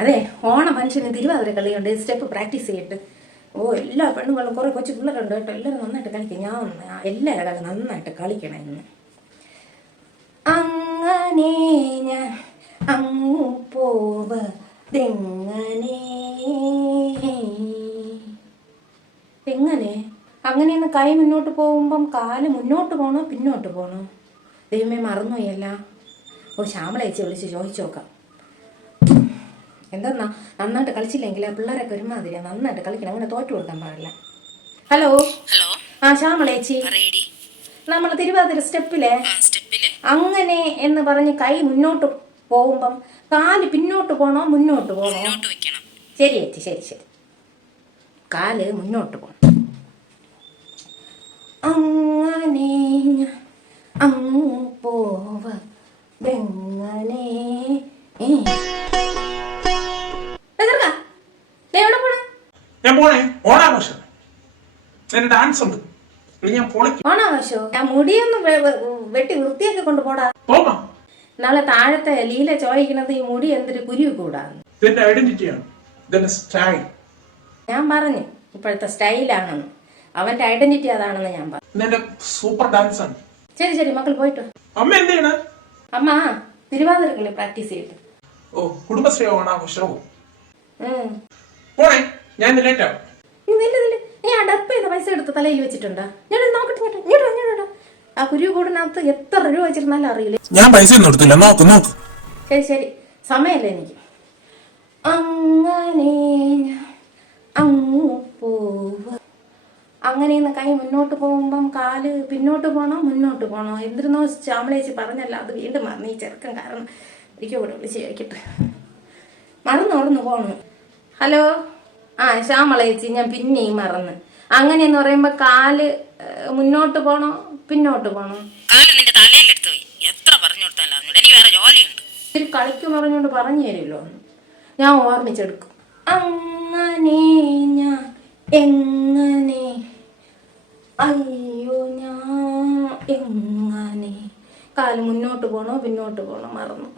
അതെ, ഓണം ഫംഗ്ഷന് തിരുവാതിര കളിയുണ്ട്. സ്റ്റെപ്പ് പ്രാക്ടീസ് ചെയ്തിട്ട്. ഓ, എല്ലാ പെണ്ണുങ്ങളും കുറേ കൊച്ചു പിള്ളേരുണ്ട് കേട്ടോ. എല്ലാവരും നന്നായിട്ട് കളിക്കും. ഞാൻ എല്ലാവരും കളി നന്നായിട്ട് കളിക്കണം ഇന്ന്. അങ്ങനെ ഞാൻ അങ്ങു പോവതെങ്ങനെ എങ്ങനെ അങ്ങനെയൊന്ന് കൈ മുന്നോട്ട് പോകുമ്പം കാല് മുന്നോട്ട് പോകണോ പിന്നോട്ട് പോകണോ? ദൈവമേ, മറന്നുപോയല്ല. ഓ, ശ്യാമളേച്ചി വിളിച്ച് ചോദിച്ചു നോക്കാം. എന്താ നന്നായിട്ട് കളിച്ചില്ലെങ്കിൽ പിള്ളേരൊക്കെ ഒരുമാതിരിയാ. നന്നായിട്ട് കളിക്കണം, അങ്ങനെ തോറ്റു കൊടുക്കാൻ പാടില്ല. ഹലോ ഹലോ, ആ ശ്യാമളേച്ചി, നമ്മൾ തിരുവാതിര സ്റ്റെപ്പിലെ അങ്ങനെ എന്ന് പറഞ്ഞ് കൈ മുന്നോട്ട് പോകുമ്പം കാല് പിന്നോട്ട് പോകണോ മുന്നോട്ട് പോകണോ? ശരി ചേച്ചി, ശരി ശരി. കാല് മുന്നോട്ട് പോകണം. അങ്ങനെ അങ്ങു പോവതെങ്ങനെ ഞാൻ പോണേ. ഓണാഘോഷം ഡാൻസ് ഉണ്ട്. ഓണാഘോഷോ? ഞാൻ മുടിയൊന്ന് വെട്ടി വൃത്തിയൊക്കെ കൊണ്ടുപോടാ. നാളെ താഴത്തെ ലീല ചോദിക്കണത് ഈ മുടി എന്തൊരു കുരുവി കൂടാന്ന്. ഞാൻ പറഞ്ഞു ഇപ്പോഴത്തെ സ്റ്റൈലാണെന്ന്. അവന്റെ ഐഡന്റിറ്റി അതാണെന്ന് ഞാൻ പറഞ്ഞു. സൂപ്പർ ഡാൻസ് ആണ്. ശരി ശരി, മക്കൾ പോയിട്ട്. അമ്മ എന്ത് ചെയ്യണ? അമ്മ തിരുവാതിരക്കളി പ്രാക്ടീസ് ചെയ്തിട്ട്. ഓ, കുടുംബശ്രീ ഓണാഘോഷവും പോണേ. ഞാൻ ലേറ്റാ. നീ ആ ഡപ്പ് ചെയ്ത പൈസ എടുത്ത് തലയിൽ വെച്ചിട്ടുണ്ടോ? ഞാൻ നോക്കട്ടെ. ഇങ്ങോട്ടോ. ആ കുരുവി കൂടിനകത്ത് എത്ര രൂപ വെച്ചിരുന്നാലും അറിയില്ല. ഞാൻ പൈസ ഒന്നും എടുത്തില്ല. നോക്ക്. ശരി ശരി, സമയല്ലേ എനിക്ക്. അങ്ങനെ അങ്ങു പോവ അങ്ങനെയെന്ന് കൈ മുന്നോട്ട് പോകുമ്പം കാല് പിന്നോട്ട് പോകണോ മുന്നോട്ട് പോകണോ? എന്തിരുന്നോ ശ്യാമളേച്ചി പറഞ്ഞല്ല, അത് വീണ്ടും മറന്നു. ഈ ചെറുക്കൻ കാരണം എനിക്ക് കൂടെ വിളിച്ച് ചോദിക്കട്ടെ. മറന്നു പോണു. ഹലോ, ആ ശ്യാമളേച്ചി, ഞാൻ പിന്നെയും മറന്ന്. അങ്ങനെയെന്ന് പറയുമ്പോ കാല് മുന്നോട്ട് പോകണോ പിന്നോട്ട് പോകണോ? ഒരു കളിക്ക് പറഞ്ഞോണ്ട് പറഞ്ഞു തരുമല്ലോ. ഞാൻ ഓർമ്മിച്ചെടുക്കും. അങ്ങനെ ഞാൻ എങ്ങനെ അയ്യോ ഞാൻ എങ്ങനെ കാല് മുന്നോട്ട് പോകണോ പിന്നോട്ട് പോകണോ? മറന്നു.